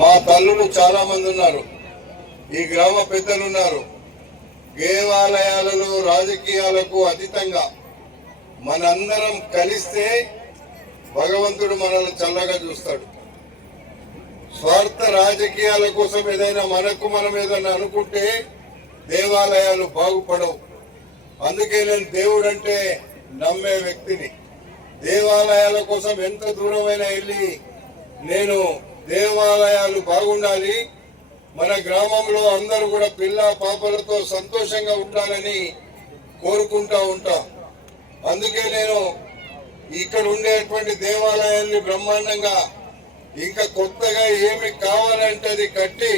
మా తల్లులు చాలా మంది ఉన్నారు, ఈ గ్రామ పెద్దలు ఉన్నారు. దేవాలయాలలో రాజకీయాలకు అతీతంగా మనందరం కలిస్తే భగవంతుడు మనల్ని చల్లగా చూస్తాడు. స్వార్థ రాజకీయాల కోసం ఏదైనా మనం ఏదైనా అనుకుంటే దేవాలయాలు బాగుపడవు. అందుకే నేను దేవుడు అంటే నమ్మే వ్యక్తిని. దేవాలయాల కోసం ఎంత దూరమైనా వెళ్ళి నేను దేవాలయాలు బాగుండాలి, మన గ్రామంలో అందరూ కూడా పిల్ల పాపలతో సంతోషంగా ఉండాలని కోరుకుంటా ఉంటా. అందుకే నేను ఇక్కడ ఉండేటువంటి దేవాలయాల్ని బ్రహ్మాండంగా ఇంకా కొత్తగా ఏమి కావాలంటే అది కట్టి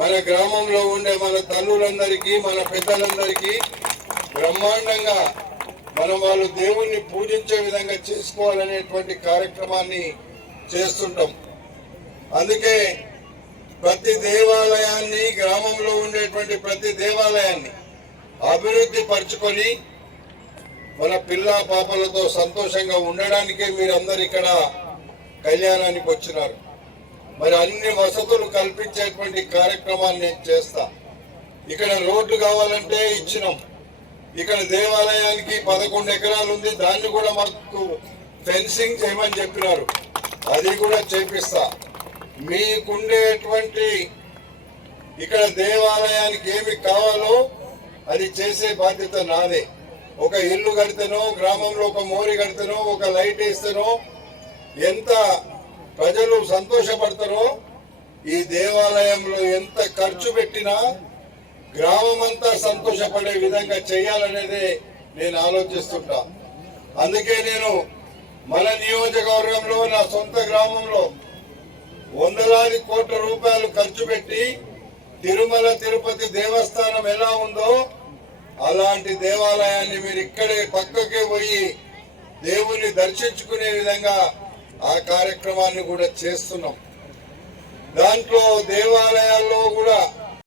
మన గ్రామంలో ఉండే మన తల్లులందరికీ మన పెద్దలందరికీ బ్రహ్మాండంగా వాళ్ళు దేవుణ్ణి పూజించే విధంగా చేసుకోవాలనేటువంటి కార్యక్రమాన్ని చేస్తుంటాం. అందుకే ప్రతి దేవాలయాన్ని, గ్రామంలో ఉండేటువంటి ప్రతి దేవాలయాన్ని అభివృద్ధి పరుచుకొని మన పిల్ల పాపలతో సంతోషంగా ఉండడానికే మీరందరూ ఇక్కడ కళ్యాణానికి వచ్చినారు. మరి అన్ని వసతులు కల్పించేటువంటి కార్యక్రమాన్ని నేను చేస్తా. ఇక్కడ రోడ్లు కావాలంటే ఇచ్చినాం. ఇక్కడ దేవాలయానికి 11 ఎకరాలు ఉంది, దాన్ని కూడా మాకు ఫెన్సింగ్ చేయమని చెప్పినారు, అది కూడా చేపిస్తా. మీకుండేటువంటి ఇక్కడ దేవాలయానికి ఏమి కావాలో అది చేసే బాధ్యత నాదే. ఒక ఇల్లు కడితేనో, గ్రామంలో ఒక మోరి కడితేనో, ఒక లైట్ వేస్తేనో ఎంత ప్రజలు సంతోషపడతారో, ఈ దేవాలయంలో ఎంత ఖర్చు పెట్టినా గ్రామం అంతా సంతోషపడే విధంగా చేయాలనేదే నేను ఆలోచిస్తుంటా. అందుకే నేను మన నియోజకవర్గంలో, నా సొంత గ్రామంలో వందలాది కోట్ల రూపాయలు ఖర్చు పెట్టి తిరుమల తిరుపతి దేవస్థానం ఎలా ఉందో అలాంటి దేవాలయాన్ని మీరు ఇక్కడే పక్కకే పోయి దేవుణ్ణి దర్శించుకునే విధంగా ఆ కార్యక్రమాన్ని కూడా చేస్తున్నాం. దాంట్లో దేవాలయాల్లో కూడా